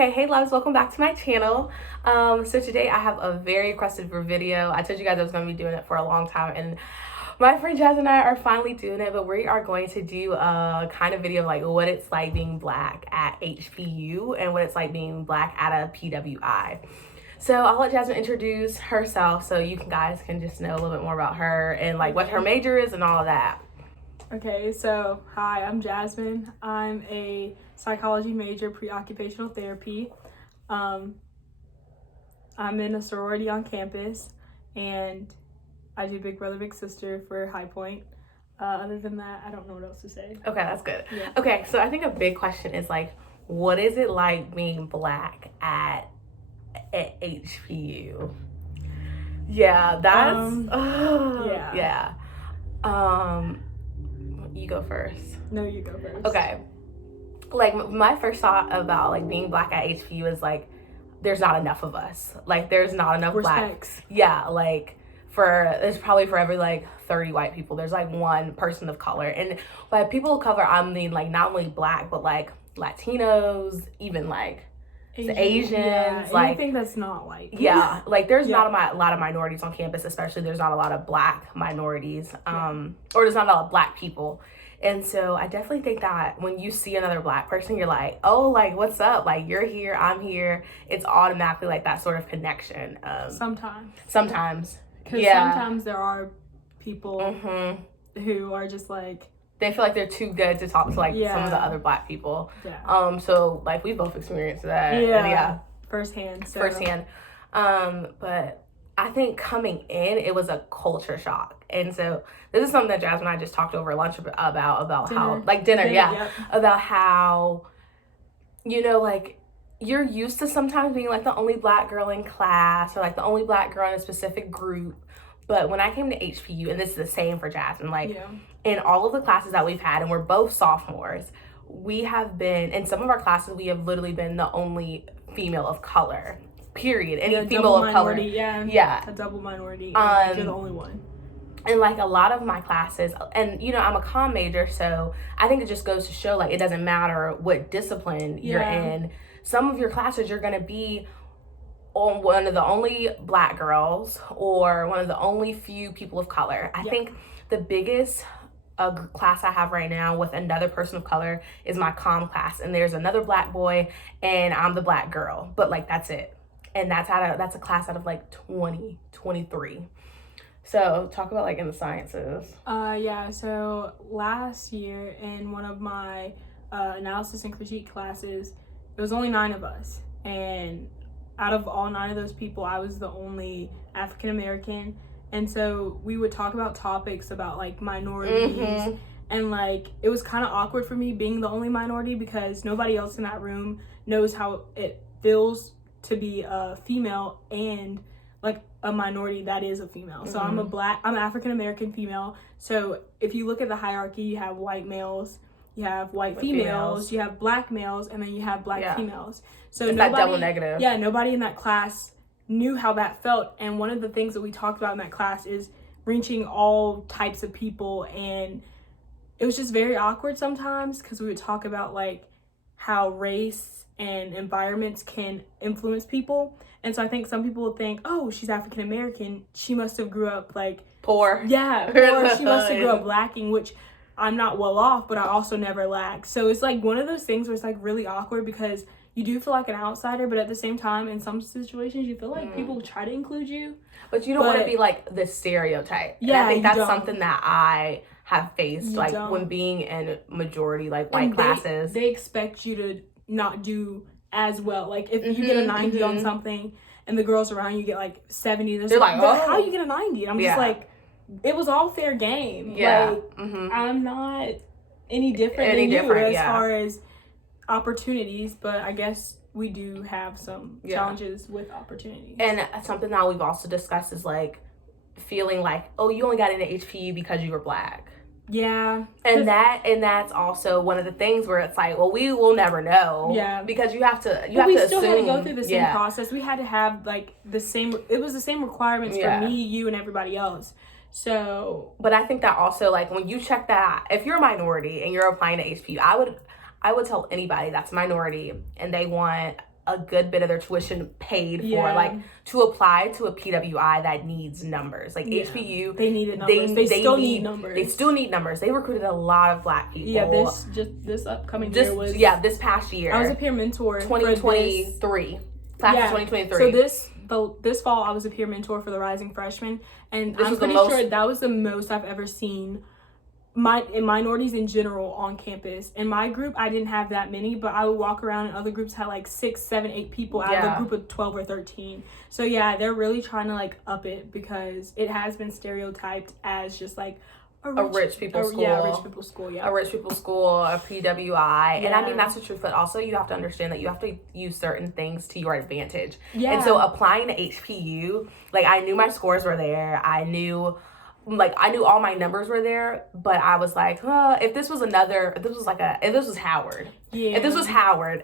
Okay, hey loves, welcome back to my channel. So today I have a very requested for video. I told you guys I was going to be doing it for a long time, and my friend Jasmine and I are finally doing it, but we are going to do a kind of video of like what it's like being black at HPU and what it's like being black at a PWI. So I'll let Jasmine introduce herself so you guys can just know a little bit more about her and like what her major is and all of that. Okay, so hi, I'm Jasmine. I'm a psychology major, pre-occupational therapy. I'm in a sorority on campus, and I do Big Brother, Big Sister for High Point. Other than that, I don't know what else to say. Okay, that's good. Yeah. Okay, so I think a big question is like, what is it like being black at HPU? Yeah, that's yeah. You go first. No, you go first. Okay. Like my first thought about like being black at HPU is like there's not enough of us. Like there's not enough Respects. black. Yeah, like there's probably for every like 30 white people there's like one person of color. And by people of color I mean like not only black but like Latinos, even like Asians, yeah, like anything that's not white. Yeah, like there's not a lot of minorities on campus, especially there's not a lot of black minorities, or there's not a lot of black people. And so I definitely think that when you see another black person, you're like, oh, like, what's up? Like, you're here, I'm here. It's automatically like that sort of connection. Sometimes. Because yeah. Sometimes there are people who are just like, they feel like they're too good to talk to like some of the other black people. Yeah. So like we both experienced that. Yeah. Firsthand. But I think coming in, it was a culture shock. And so this is something that Jasmine and I just talked over lunch about dinner. How like dinner, yep. About how, you know, like you're used to sometimes being like the only black girl in class or like the only black girl in a specific group. But when I came to HPU, and this is the same for Jasmine, like in all of the classes that we've had, and we're both sophomores, we have been, in some of our classes, we have literally been the only female of color, period. Any female of color. Yeah. A double minority. You're the only one. And like a lot of my classes, and you know, I'm a comm major, so I think it just goes to show like it doesn't matter what discipline you're in. Some of your classes, you're going to be on one of the only black girls or one of the only few people of color. I think the biggest class I have right now with another person of color is my comm class, and there's another black boy and I'm the black girl, but like that's it. And that's a class out of like 23. So talk about like in the sciences. So last year in one of my analysis and critique classes, it was only 9 of us, and out of all 9 of those people, I was the only African American. And so we would talk about topics about like minorities, and like it was kind of awkward for me being the only minority because nobody else in that room knows how it feels to be a female and like a minority that is a female. So I'm African American female. So if you look at the hierarchy, you have white males, you have white females, you have black males, and then you have black females. So it's nobody, that double negative. Yeah, nobody in that class knew how that felt. And one of the things that we talked about in that class is reaching all types of people. And it was just very awkward sometimes because we would talk about like how race and environments can influence people. And so I think some people would think, oh, she's African American, she must have grew up like poor. Yeah, or she must have grew up lacking, which I'm not well off, but I also never lacked. So it's like one of those things where it's like really awkward because you do feel like an outsider, but at the same time, in some situations, you feel like people try to include you. But you don't want to be like the stereotype. Yeah, and I think that's something that I have faced, like when being in majority like white classes. They expect you to not do as well. Like if you get a 90 on something and the girls around you get like 70, they're like, oh, how you get a 90? And I'm just like, it was all fair game. Like I'm not any different than you as far as opportunities, but I guess we do have some challenges with opportunities. And something that we've also discussed is like feeling like, oh, you only got into HPU because you were black. Yeah. And that's also one of the things where it's like, well, we will never know. Yeah. Because you have to we still still had to go through the same process. We had to have like it was the same requirements for me, you, and everybody else. So, but I think that also like when you check that, if you're a minority and you're applying to HPU, I would tell anybody that's a minority and they want a good bit of their tuition paid for, like, to apply to a PWI that needs numbers. Like, HBU, they needed numbers. They still need numbers. They still need numbers. They recruited a lot of Black people. Yeah, this upcoming year was... Yeah, this past year. I was a peer mentor 2023. Class of 2023. So this fall, I was a peer mentor for the rising freshmen, and I'm pretty sure that was the most I've ever seen minorities in general on campus. In my group, I didn't have that many, but I would walk around and other groups had like 6, 7, 8 people out of a group of 12 or 13. So yeah, they're really trying to like up it, because it has been stereotyped as just like a rich people's school. Yeah, a rich people's school, yeah. A rich people's school, a PWI. Yeah. And I mean, that's the truth, but also you have to understand that you have to use certain things to your advantage. Yeah. And so applying to HPU, like, I knew my scores were there. I knew all my numbers were there, but I was like, if this was Howard. Yeah. If this was Howard,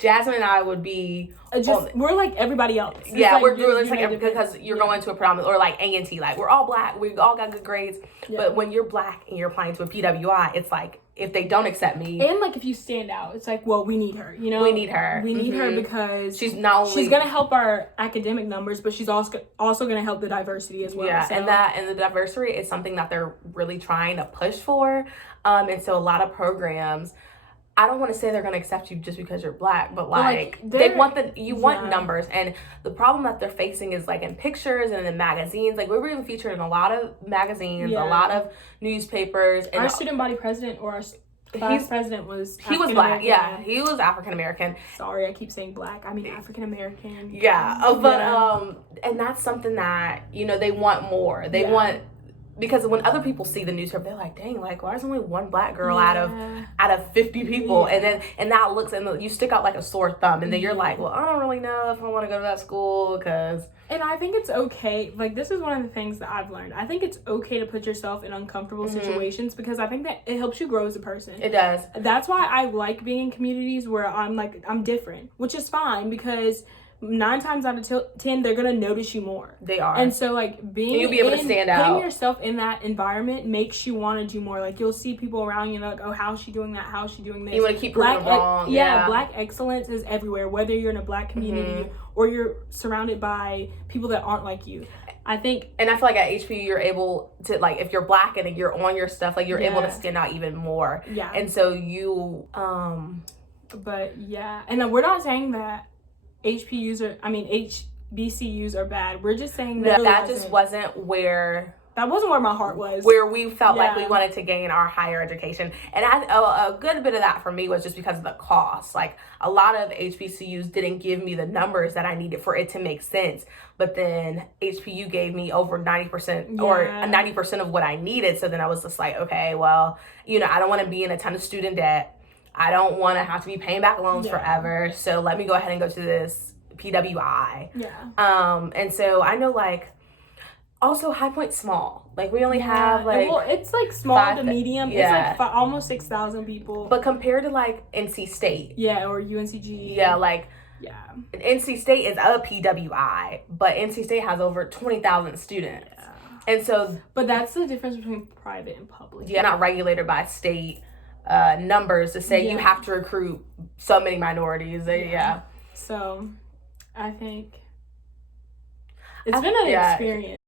Jasmine and I would be... we're like everybody else. It's because you're going to a prom, or like A&T, like, we're all Black, we all got good grades, but when you're Black and you're applying to a PWI, it's like, if they don't accept me... And, like, if you stand out, it's like, well, we need her, you know? We need her. We need her because she's not only... She's going to help our academic numbers, but she's also going to help the diversity as well. Yeah, so. and the diversity is something that they're really trying to push for. And so a lot of programs... I don't want to say they're going to accept you just because you're Black, but they want want numbers. And the problem that they're facing is, like, in pictures and in magazines. Like, we were even featured in a lot of magazines, a lot of newspapers. And our student body president, or our class president, was Black. Yeah, he was African American. Sorry, I keep saying Black. I mean African American. Yeah, but and that's something that, you know, they want more. They want... Because when other people see the newspaper, they're like, dang, like, why is only one Black girl out of 50 people? And that looks, and you stick out like a sore thumb. And then you're like, well, I don't really know if I want to go to that school, because... And I think it's okay. Like, this is one of the things that I've learned. I think it's okay to put yourself in uncomfortable situations, because I think that it helps you grow as a person. It does. That's why I like being in communities where I'm different, which is fine, because... 9 times out of 10, they're gonna notice you more. They are. And so, like, you'll be able to stand out. Putting yourself in that environment makes you want to do more. Like, you'll see people around you, like, oh, how's she doing that? How's she doing this? You want to keep proving wrong. Black excellence is everywhere. Whether you're in a Black community or you're surrounded by people that aren't like you. I think... And I feel like at HPU, you're able to, like, if you're Black and you're on your stuff, like, you're able to stand out even more. Yeah. And so you... But, yeah. And we're not saying that HBCUs are bad. We're just saying that wasn't where my heart was. Where we felt like we wanted to gain our higher education. And a good bit of that for me was just because of the cost. Like, a lot of HBCUs didn't give me the numbers that I needed for it to make sense. But then HPU gave me over 90% or 90% of what I needed. So then I was just like, okay, well, you know, I don't want to be in a ton of student debt. I don't want to have to be paying back loans forever. So let me go ahead and go to this PWI. Yeah. And so I know, like, also High Point's small. Like, we only have, like... Well, it's, like, small to medium. Yeah. It's, like, almost 6,000 people. But compared to, like, NC State. Yeah, or UNCG. Yeah, like... Yeah. NC State is a PWI, but NC State has over 20,000 students. Yeah. And so... But that's the difference between private and public. Yeah, not regulated by state... numbers to say you have to recruit so many minorities. So I think it's been an experience.